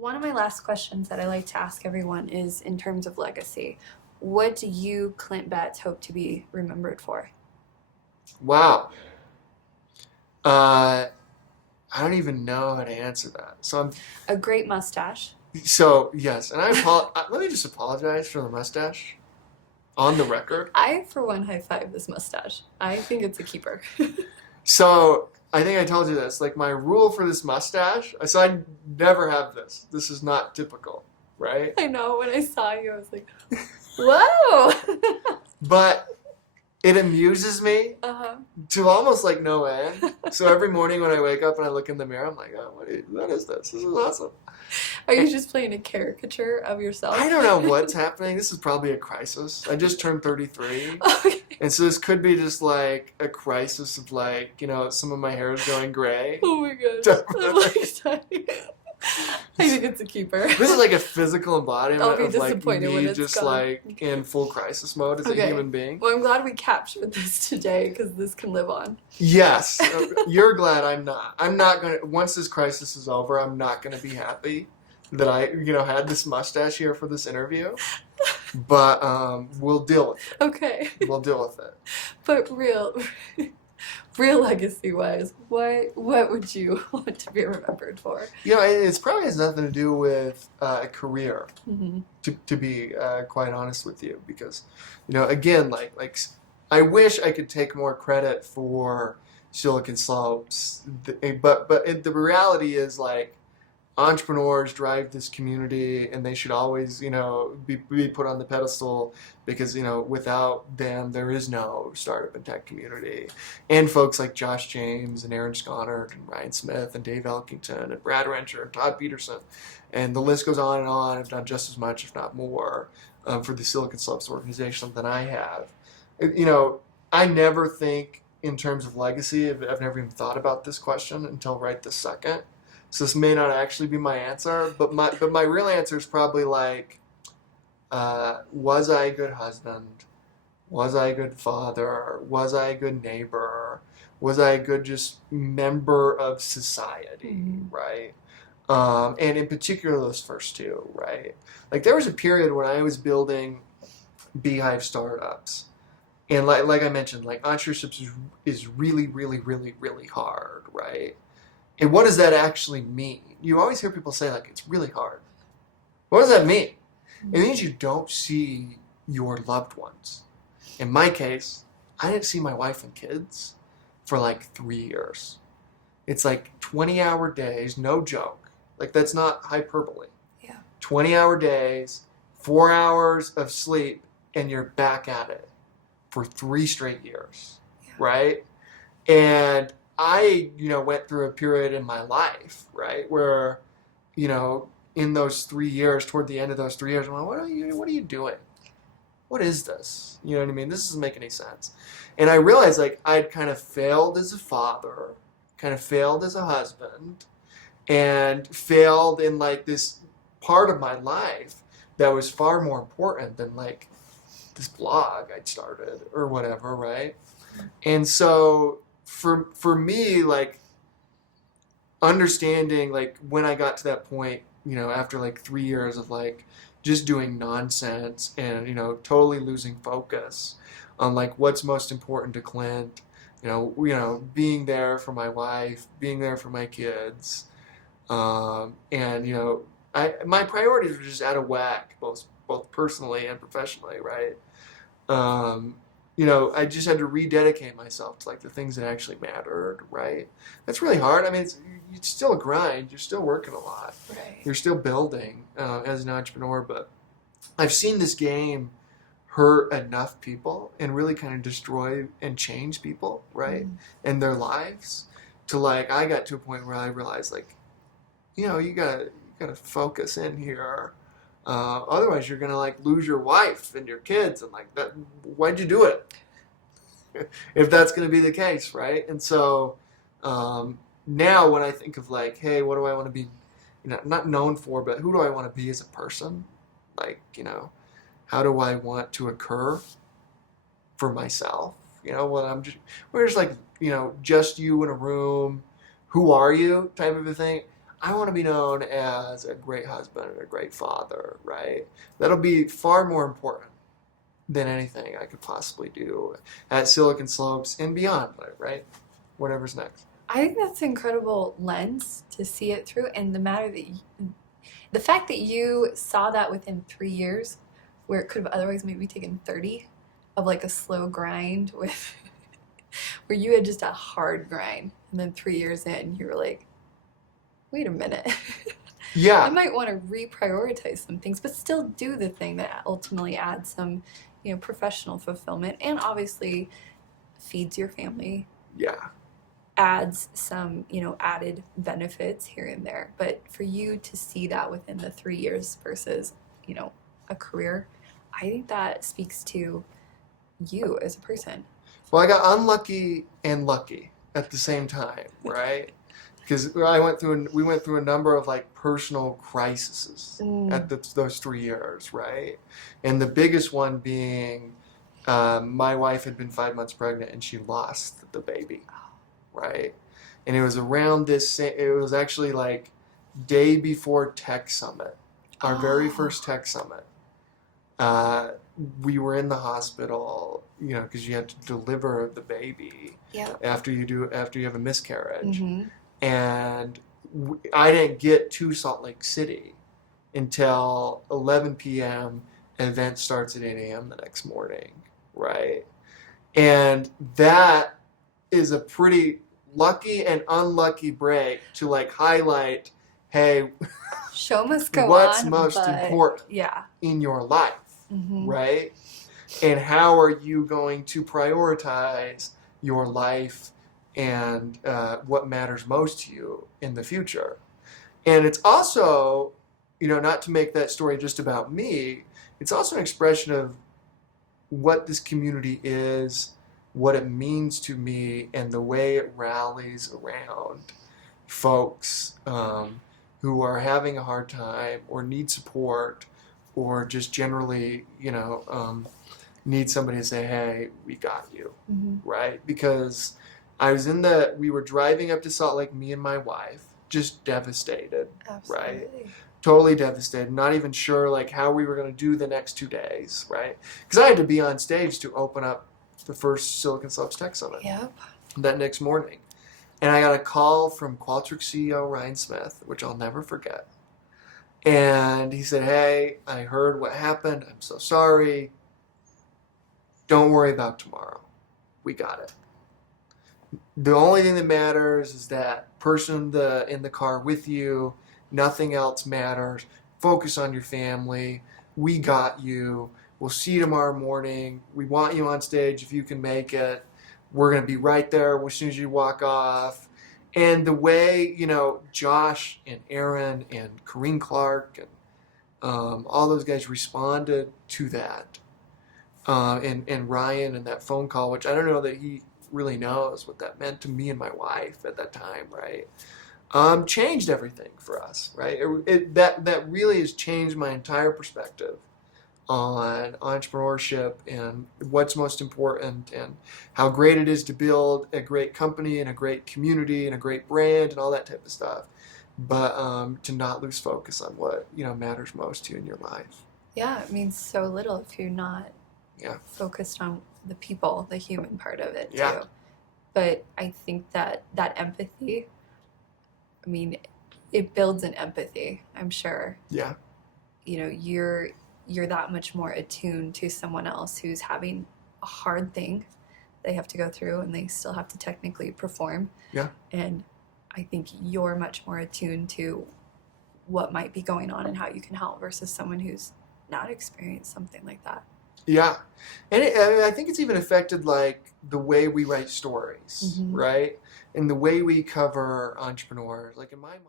One of my last questions that I like to ask everyone is in terms of legacy. What do you, Clint Betts, hope to be remembered for? Wow. Uh, I don't even know how to answer that. A great mustache. Yes, and let me just apologize for the mustache on the record. I, for one, high five this mustache. I think it's a keeper. So I think I told you this. Like my rule for this mustache, so I never have this. This is not typical, right? I know, when I saw you, I was like, whoa! But it amuses me Uh-huh. to almost like no end. So every morning when I wake up and I look in the mirror, I'm like, oh, what is this? This is awesome. Are you just playing a caricature of yourself? I don't know what's happening. This is probably a crisis. I just turned 33. Okay. And so this could be just like a crisis of like, some of my hair is going gray. Oh my gosh. I'm like dying. I think it's a keeper. This is like a physical embodiment I'll be of like disappointed when me it's just gone. like in full crisis mode as a Okay. human being. Well, I'm glad we captured this today because this can live on. Yes. You're glad I'm not. I'm not going to, once this crisis is over, I'm not going to be happy that I, had this mustache here for this interview. But we'll deal with it. Okay. We'll deal with it. But real legacy wise, what would you want to be remembered for? It's probably has nothing to do with a career, Mm-hmm. to be quite honest with you, because, again, like I wish I could take more credit for Silicon Slopes, but the reality is like entrepreneurs drive this community, and they should always, be put on the pedestal because, without them, there is no startup and tech community. And folks like Josh James and Aaron Sconard and Ryan Smith and Dave Elkington and Brad Rencher and Todd Peterson. And the list goes on and on. I've done just as much, if not more, for the Silicon Slopes organization than I have. I never think in terms of legacy. I've never even thought about this question until right this second. So this may not actually be my answer, but my real answer is probably like, was I a good husband? Was I a good father? Was I a good neighbor? Was I a good just member of society, right? And in particular, those first two, right? Like there was a period when I was building beehive startups, and like I mentioned, like entrepreneurship is really, really, really, really hard, right? And what does that actually mean? You always hear people say, like, it's really hard. What does that mean? It means you don't see your loved ones. In my case, I didn't see my wife and kids for like 3 years. It's like 20-hour days, no joke. Like, that's not hyperbole. Yeah. 20-hour days, 4 hours of sleep, and you're back at it for 3 straight years, right? And I, went through a period in my life, right, where, in those 3 years, toward the end of those 3 years, I'm like, what are you doing? What is this? You know what I mean? This doesn't make any sense. And I realized, like, I'd kind of failed as a father, kind of failed as a husband, and failed in, like, this part of my life that was far more important than, like, this blog I'd started or whatever, right? And so for me, like, understanding, like, when I got to that point, after like 3 years of like just doing nonsense and, totally losing focus on like what's most important to Clint, being there for my wife, being there for my kids, and my priorities were just out of whack, both personally and professionally, right? I just had to rededicate myself to like the things that actually mattered, right? That's really hard. I mean, it's still a grind. You're still working a lot. Right. You're still building as an entrepreneur, but I've seen this game hurt enough people and really kind of destroy and change people, right? And their lives to like, I got to a point where I realized like, you gotta focus in here. Otherwise you're gonna like lose your wife and your kids and like that. Why'd you do it? If that's gonna be the case, right? And so now when I think of like, hey, what do I want to be, not known for, but who do I want to be as a person? Like, how do I want to occur for myself? When we're just like, just you in a room, who are you type of a thing. I want to be known as a great husband and a great father, right? That'll be far more important than anything I could possibly do at Silicon Slopes and beyond, right? Whatever's next. I think that's an incredible lens to see it through, and the fact that you saw that within 3 years, where it could have otherwise maybe taken 30, of like a slow grind with, where you had just a hard grind, and then 3 years in, you were like, wait a minute. Yeah. I might want to reprioritize some things, but still do the thing that ultimately adds some, professional fulfillment, and obviously feeds your family, Yeah. adds some, added benefits here and there. But for you to see that within the 3 years versus, a career, I think that speaks to you as a person. Well, I got unlucky and lucky at the same time, right? Because we went through a number of like personal crises at those 3 years, right? And the biggest one being my wife had been 5 months pregnant and she lost the baby, right? And it was around it was actually like day before Tech Summit, our very first Tech Summit. We were in the hospital, because you had to deliver the baby after you have a miscarriage. Mm-hmm. And I didn't get to Salt Lake City until 11 p.m. Event starts at 8 a.m. the next morning, right? And that is a pretty lucky and unlucky break to like highlight, hey, show must go what's on, most important in your life, right? And how are you going to prioritize your life and what matters most to you in the future? And it's also, not to make that story just about me, it's also an expression of what this community is, what it means to me, and the way it rallies around folks who are having a hard time or need support or just generally, need somebody to say, hey, we got you, right? Because we were driving up to Salt Lake, me and my wife, just devastated, right? Totally devastated, not even sure like how we were going to do the next 2 days, right? Because I had to be on stage to open up the first Silicon Slopes Tech Summit that next morning. And I got a call from Qualtrics CEO Ryan Smith, which I'll never forget. And he said, hey, I heard what happened. I'm so sorry. Don't worry about tomorrow. We got it. The only thing that matters is that person in the car with you. Nothing else matters. Focus on your family. We got you. We'll see you tomorrow morning. We want you on stage if you can make it. We're going to be right there as soon as you walk off. And the way, Josh and Aaron and Corrine Clark and all those guys responded to that. And Ryan and that phone call, which I don't know that he really knows what that meant to me and my wife at that time, right? Changed everything for us, right? That really has changed my entire perspective on entrepreneurship and what's most important and how great it is to build a great company and a great community and a great brand and all that type of stuff. But to not lose focus on what, matters most to you in your life. Yeah, it means so little if you're not focused on the people, the human part of it too. But I think that empathy, it builds an empathy, I'm sure. Yeah. You're that much more attuned to someone else who's having a hard thing they have to go through and they still have to technically perform. Yeah. And I think you're much more attuned to what might be going on and how you can help versus someone who's not experienced something like that. Yeah. And I think it's even affected like the way we write stories, right? And the way we cover entrepreneurs. Like in my mind.